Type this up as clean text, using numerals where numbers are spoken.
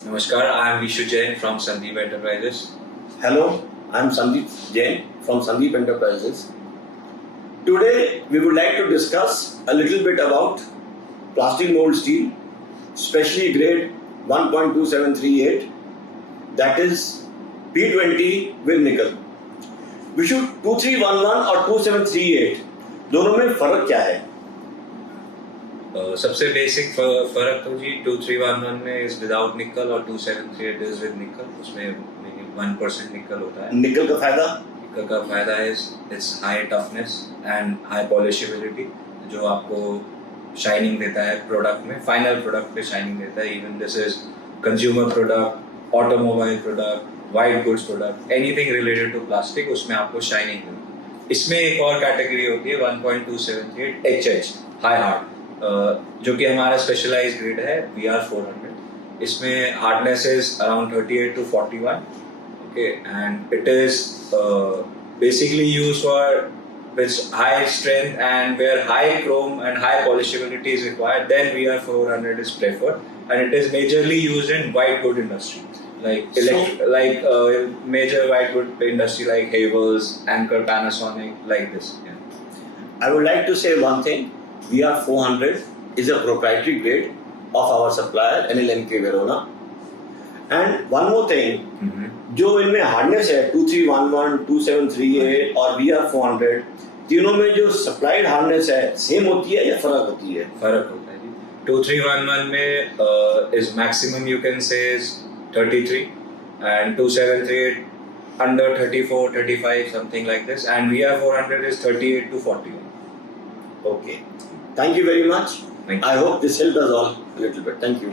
Namaskar, I am Vishu Jain from Sandeep Enterprises. Hello, I am Sandeep Jain from Sandeep Enterprises. Today we would like to discuss a little bit about plastic mold steel, specially grade 1.2738, that is P20 with nickel. Vishu, 2311 और 2738 दोनों में फर्क क्या है? सबसे basic फर्क तो जी 2311 में इज विदाउट निकल और 2738 इज विद निकल. उसमें 1% निकल होता है. निकल का फायदा है it's high toughness and high polishability, जो आपको शाइनिंग देता है प्रोडक्ट में, फाइनल प्रोडक्ट पे शाइनिंग देता है. Even this is consumer product, automobile product, white goods product, anything related to plastic, उसमें आपको शाइनिंग देता है. इसमें एक और कैटेगरी होती है 1.278 HH हाई हार्ड, जो कि हमारा स्पेशलाइज्ड ग्रेड है VR400. इसमें hardness is around 38 to 41. Okay, and it is basically used for with high strength and where high chrome and high polishability is required, then VR400 is preferred, and it is majorly used in white good industry, like major white good industry like Havells, Anchor, Panasonic, like this. Yeah. I would like to say one thing. VR400 is a proprietary grade of our supplier NLNK Verona. And one more thing, जो इनमें hardness है 2311, 2738 और VR400, तीनों में जो supplied hardness है same होती है या फर्क होती है? फर्क होता है जी. 2311 में is maximum you can say is 33 and 2738 under 34, 35, something like this, and VR400 is 38 to 41. Okay. Thank you very much. Thank you. I hope this helped us all a little bit. Thank you.